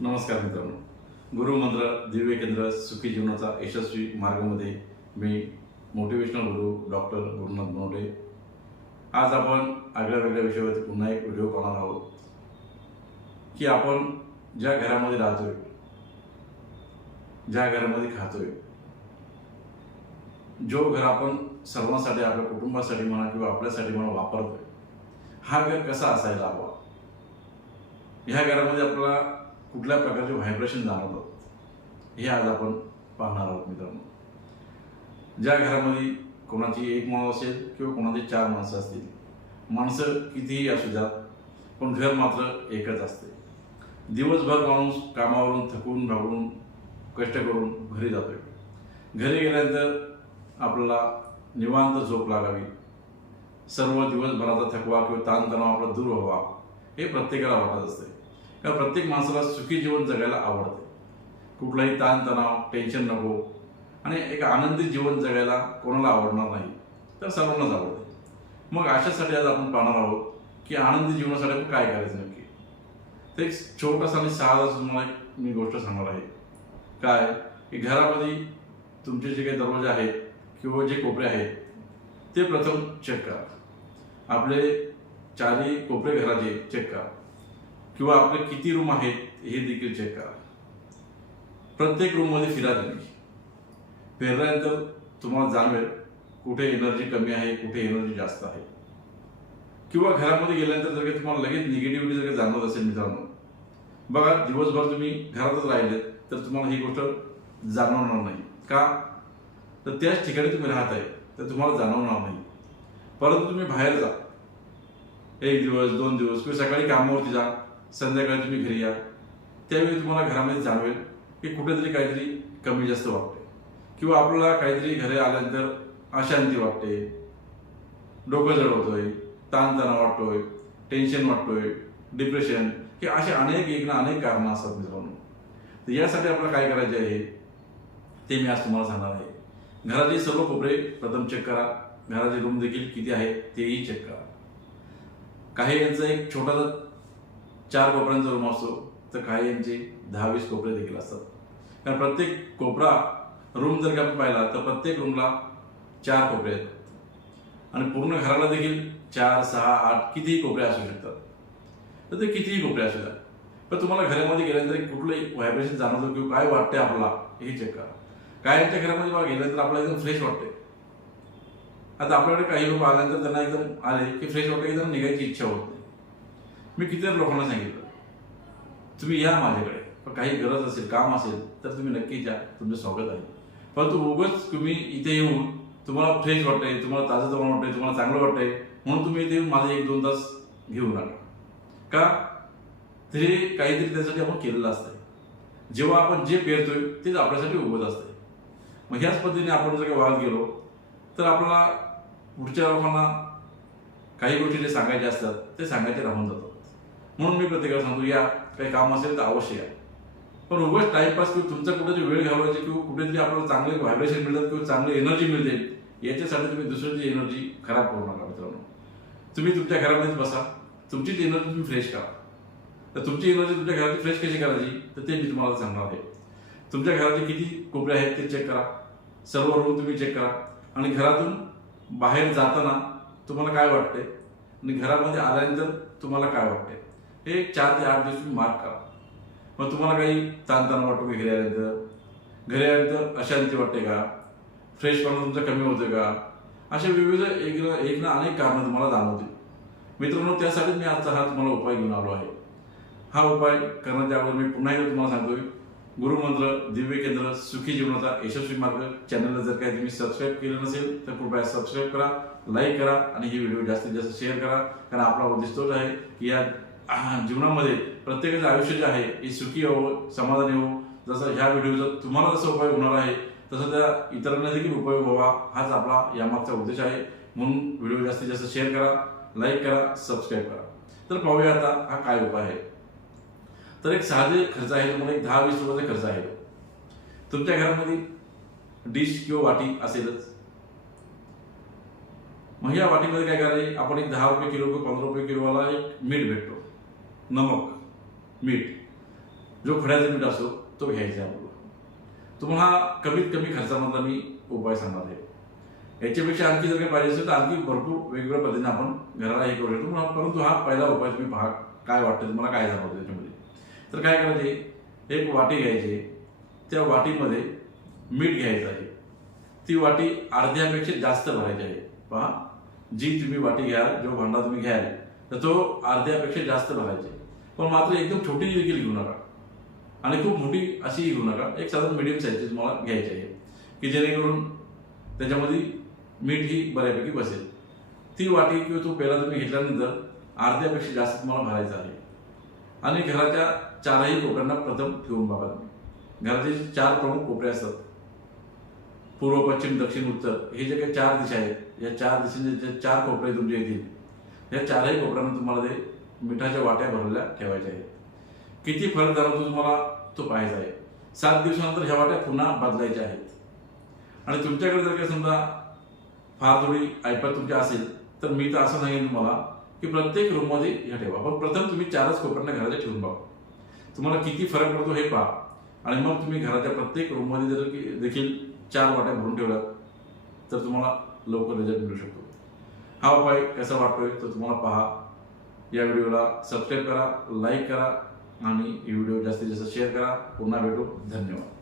नमस्कार मित्रांनो. गुरुमंत्र दिव्य केंद्र सुखी जीवनाचा यशस्वी मार्गामध्ये मी मोटिवेशनल गुरु डॉक्टर गुरुनाथ बनवटे आज आपण आगळ्या वेगळ्या विषयावरती पुन्हा एक व्हिडिओ पाहणार आहोत. की आपण ज्या घरामध्ये राहतोय ज्या घरामध्ये खातोय जो घर आपण सर्वांसाठी आपल्या कुटुंबासाठी म्हणा किंवा आपल्यासाठी म्हणा वापरतोय हा घर कसा असायला हवा? ह्या घरामध्ये आपल्याला कुठल्या प्रकारचे व्हायब्रेशन जाणवतात हे आज आपण पाहणार आहोत मित्रांनो. ज्या घरामध्ये कोणाची एक माणूस असेल किंवा कोणाची चार माणसं असतील माणसं कितीही असू द्यात पण घर मात्र एकच असते. दिवसभर माणूस कामावरून थकून भागून कष्ट करून घरी जातोय. घरी गेल्यानंतर आपल्याला निवांत झोप लागावी. सर्व दिवसभराचा थकवा किंवा ताणतणाव आपला दूर व्हावा हे प्रत्येकाला वाटत असते. कारण प्रत्येक माणसाला सुखी जीवन जगायला आवडते. कुठलाही ताणतणाव टेन्शन नको. आणि एक आनंदी जीवन जगायला कोणाला आवडणार नाही तर सर्वांनाच आवडते. मग अशासाठी आज आपण पाहणार आहोत की आनंदी जीवनासाठी आपण काय करायचं नक्की? तर एक छोटासा आणि सहा तुम्हाला एक मी गोष्ट सांगणार आहे. काय? की घरामध्ये तुमचे जे काही दरवाजे आहेत किंवा जे कोपरे आहेत ते प्रथम चेक करा. आपले चारही कोपरे घराचे चेक करा. किंवा आपले किती रूम आहेत हे देखील चेक करा. प्रत्येक रूममध्ये फिरा तुम्ही. फिरल्यानंतर तुम्हाला जाणवेल कुठे एनर्जी कमी आहे कुठे एनर्जी जास्त आहे. किंवा घरामध्ये गेल्यानंतर जर काही तुम्हाला लगेच निगेटिव्हिटी जर काही जाणवत असेल मित्रांनो बघा दिवसभर तुम्ही घरातच राहिले तर तुम्हाला ही गोष्ट जाणवणार नाही. का? तर त्याच ठिकाणी तुम्ही राहत आहे तर तुम्हाला जाणवणार नाही. परंतु तुम्ही बाहेर जा. एक दिवस दोन दिवस किंवा सकाळी कामावरती जा. संध्याकाळी तुम्ही घरी या. त्यावेळी तुम्हाला घरामध्ये जाणवेल की कुठेतरी काहीतरी कमी जास्त वाटते. किंवा आपल्याला काहीतरी घरी आल्यानंतर अशांती वाटते. डोकं जड होतोय ताणतणाव वाटतोय टेन्शन वाटतोय डिप्रेशन हे असे अनेक एक ना अनेक कारणं असतात मित्रांनो. तर यासाठी आपल्याला काय करायचे आहे? ते मी आज तुम्हाला सांगणार आहे. घराचे सर्व कोपरे प्रथम चेक करा. घराचे रूम देखील किती आहे तेही चेक करा. काही यांचा एक छोटासा चार कोपऱ्यांचा रूम असतो तर काही यांचे दहा वीस कोपरे देखील असतात. कारण प्रत्येक कोपरा रूम जर का आपण पाहिला तर प्रत्येक रूमला चार कोपरे आहेत. आणि पूर्ण घराला देखील चार सहा आठ कितीही कोपरे असू शकतात. तर ते कितीही कोपरे असू शकतात पण तुम्हाला घरामध्ये गेल्यानंतर कुठलंही व्हायब्रेशन जाणवतो किंवा काय वाटते आपला हे चेक करा. कायमच्या घरामध्ये बघा गेल्यानंतर आपल्याला एकदम फ्रेश वाटते आता आपल्याकडे काही लोक आल्यानंतर त्यांना एकदम आले की फ्रेश वाटतं की त्यांना निघायची इच्छा होते मी किती लोकांना सांगितलं? तुम्ही या माझ्याकडे. पण काही गरज असेल काम असेल तर तुम्ही नक्की या तुमचं स्वागत आहे. परंतु उगाच तुम्ही इथे येऊन तुम्हाला फ्रेश वाटतंय तुम्हाला ताजं तवानं वाटतंय तुम्हाला चांगलं वाटतंय म्हणून तुम्ही इथे येऊन माझे एक दोन तास घेऊ नका का? ते काहीतरी त्यासाठी आपण केलेलं असतंय. जेव्हा आपण जे पेरतोय तेच आपल्यासाठी उगत असतंय. मग ह्याच पद्धतीने आपण जर काही वाहत गेलो तर आपल्याला पुढच्या लोकांना काही गोष्टी जे सांगायच्या असतात ते सांगायचे राहून जातात. म्हणून मी प्रत्येकाला सांगतो या काही काम असेल तर अवश्य या. पण उगाच टाइमपास किंवा तुमचा कुठेतरी वेळ घालवायची किंवा कुठेतरी आपल्याला चांगले व्हायब्रेशन मिळतात किंवा चांगली एनर्जी मिळते याच्यासाठी तुम्ही दुसऱ्याची एनर्जी खराब करू नका मित्रांनो. तुम्ही तुमच्या घरामध्येच बसा तुमचीच एनर्जी तुम्ही फ्रेश करा. तर तुमची एनर्जी तुमच्या घराची फ्रेश कशी करायची? तर ते मी तुम्हाला सांगणार आहे. तुमच्या घराचे किती कोपरे आहेत ते चेक करा. सर्व रूम तुम्ही चेक करा. आणि घरातून बाहेर जाताना तुम्हाला काय वाटते आणि घरामध्ये आल्यानंतर तुम्हाला काय वाटते हे चार ते आठ दिवस तुम्ही मार्क करा. मग तुम्हाला काही ताणताण वाटतो की घरी आल्यानंतर? घरी आल्यानंतर अशांती वाटते का? फ्रेशपणा तुमचं कमी होतं का? अशा विविध एक एक ना अनेक कारणं तुम्हाला जाणवतील. मित्रांनो त्यासाठीच मी आजचा हा तुम्हाला उपाय घेऊन आलो आहे. हा उपाय करण्याच्या अगोदर मी पुन्हा एकदा तुम्हाला सांगतोय. गुरुमंत्र दिव्य केंद्र सुखी जीवनाचा यशस्वी मार्ग. चॅनलला जर काही तुम्ही सबस्क्राईब केलं नसेल तर कृपया सबस्क्राईब करा लाईक करा आणि ही व्हिडिओ जास्तीत जास्त शेअर करा. कारण आपला उद्देश आहे की या जीवनामध्ये प्रत्येकाचं आयुष्य जे आहे हे सुखी हो समाधानी हो. जसं ह्या व्हिडिओचा तुम्हाला जसा उपयोग होणार आहे तसं त्या इतरांना देखील उपयोग व्हावा हाच आपला यामागचा उद्देश आहे. म्हणून व्हिडिओ जास्तीत जास्त शेअर करा लाईक करा सबस्क्राईब करा. तर पाहूया आता हा काय उपाय आहे. तर एक साधे खर्च आहे तुम्हाला एक दहा वीस रुपयाचा खर्च आहे. तुमच्या घरामध्ये डिश किंवा वाटी असेलच. मग या वाटीमध्ये काय करायचं? आपण एक दहा रुपये किलो किंवा पंधरा रुपये किलोवाला एक मीठ भेटतो. नमक मीठ जो खड्याचा मीठ असतो तो घ्यायचा आहे आपल्याला. तुम्हाला कमीत कमी खर्चामधला मी उपाय सांगणार आहे. याच्यापेक्षा आणखी जर काही पाहिजे असेल तर आणखी भरपूर वेगवेगळ्या पद्धतीने आपण घराला हे करू शकतो. परंतु हा पहिला उपाय तुम्ही पहा काय वाटतं तुम्हाला काय जाणवतं त्याच्यामध्ये. तर काय करायचे एक वाटी घ्यायची त्या वाटीमध्ये मीठ घ्यायचं आहे. ती वाटी अर्ध्यापेक्षा जास्त भरायची आहे. पहा जी तुम्ही वाटी घ्याल जो भांडा तुम्ही घ्याल तर तो अर्ध्यापेक्षा जास्त भरायचे पण मात्र एकदम छोटी देखील घेऊ नका. आणि खूप मोठी अशी घेऊ नका. एक साधारण मिडियम साईजची तुम्हाला घ्यायची आहे. की जेणेकरून त्याच्यामध्ये मीठ ही बऱ्यापैकी बसेल. ती वाटी किंवा तो पेला तुम्ही घेतल्यानंतर अर्ध्यापेक्षा जास्त तुम्हाला भरायचं आहे. आणि घराच्या चारही कोपऱ्यांना प्रथम ठेवून बघा तुम्ही. घराचे चार प्रमुख कोपरे असतात पूर्व पश्चिम दक्षिण उत्तर हे जे काही चार दिशा आहेत या चार दिशेने जे चार कोपरे तुमचे येतील या चारही कोपऱ्यांना तुम्हाला ते मिठाच्या वाट्या भरलेल्या ठेवायच्या आहेत. किती फरक जाणवतो तुम्हाला? तो पाहायचा आहे. सात दिवसानंतर ह्या वाट्या पुन्हा बदलायच्या आहेत. आणि तुमच्याकडे जर काही समजा फार थोडी ऐपत तुमची असेल तर मी तर असं सांगेन तुम्हाला की प्रत्येक रूममध्ये ह्या ठेवा. पण प्रथम तुम्ही चारच कोपऱ्यांना घराच्या ठेवून पाहा तुम्हाला किती फरक पडतो हे पहा. आणि मग तुम्ही घराच्या प्रत्येक रूममध्ये जर की देखील चार वाट्या भरून ठेवल्या तर तुम्हाला लवकर रिझल्ट मिळू शकतो. हा उपाय कसा वाटतोय तर तुम्हाला पहा. या व्हिडिओला सबस्क्राईब करा लाईक करा आणि व्हिडिओ जास्तीत जास्त शेअर करा. पुन्हा भेटू. धन्यवाद.